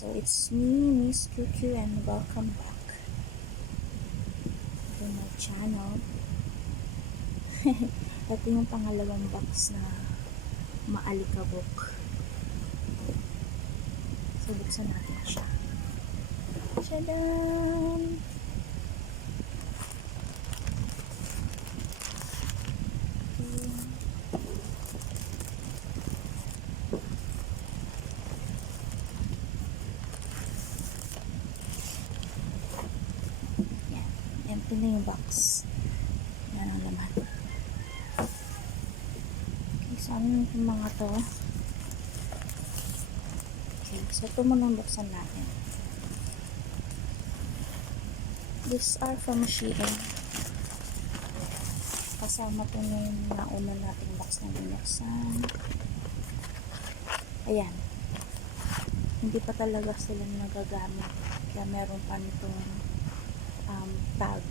So it's me, Miss QQ, and welcome back to my channel. Ito yung pangalawang box na maalikabok. So, buksan natin siya. Tadaan! Okay. Yan. Empty na yung box. Yan ang laman. Okay, so ano yung mga to? Okay, so ito muna buksan natin. These are from Shein. Kasama po yung nauna nating box na binuksan. Ayan. Hindi pa talaga sila nagagamit. Kaya meron pa nitong um, tag.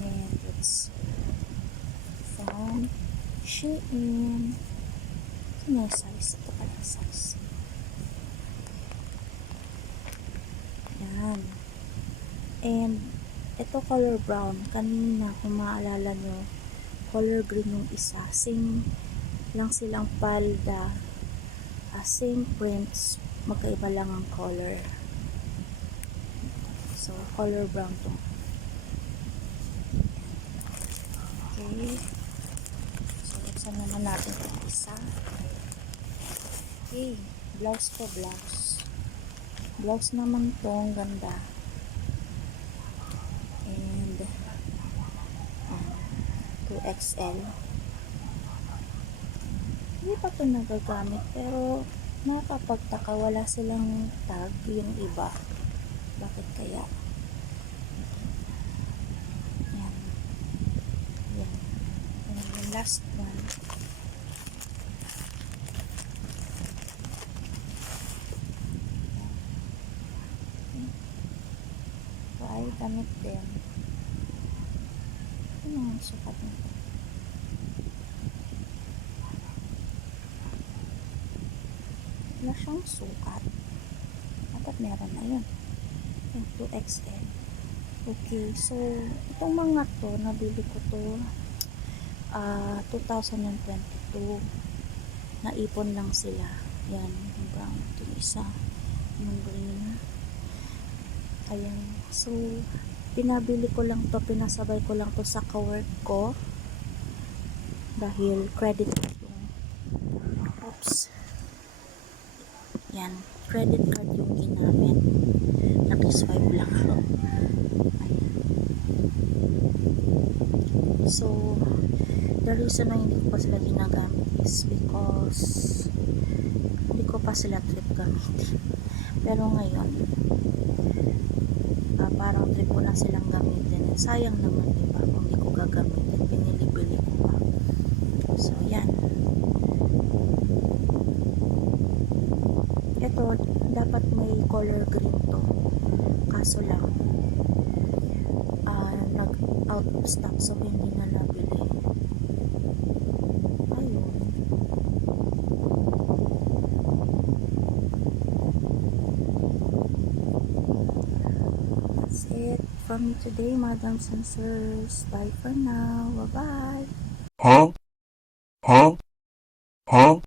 And it's from Shein. Ano size? Ito pala size. Yan. And ito color brown. Kanina, kung maalala nyo, color green yung isa. Same lang silang palda. Uh, same prints. Magkaiba lang ang color. So, color brown to. Okay. So, buksan naman natin itong isa. Okay. Blouse to blouse. Blouse naman to. Ang ganda. And um, 2XL. Hindi pa ito nagagamit pero nakakapagtaka wala silang tag yung iba. Bakit kaya? Last one. Ito ay damit din. Ano ang sukat nito? Wala siyang sukat. Dapat meron na yun. Yung 2XL. Okay, so, itong mga to, nabili ko to ah 2022. Naipon lang sila. Yan, yung brown. Yung isa. Yung green. Ayan. So, pinabili ko lang to, pinasabay ko lang to sa kawork ko. Dahil credit card yung oops. Yan, credit card yung ginamit. Nakiswipe lang ako. Ayan. So, the reason na hindi ko pa sila ginagamit is because hindi ko pa sila trip gamitin. Pero ngayon, ah, parang trip ko na silang gamitin. Sayang naman, di ba? Kung hindi ko gagamitin, pinili-bili ko pa. So, yan. Ito, dapat may color green to. Kaso lang, ah, nag-out of stock so hindi na nabili. From me today, madams and. Bye for now. Bye-bye. Huh? Huh? Huh?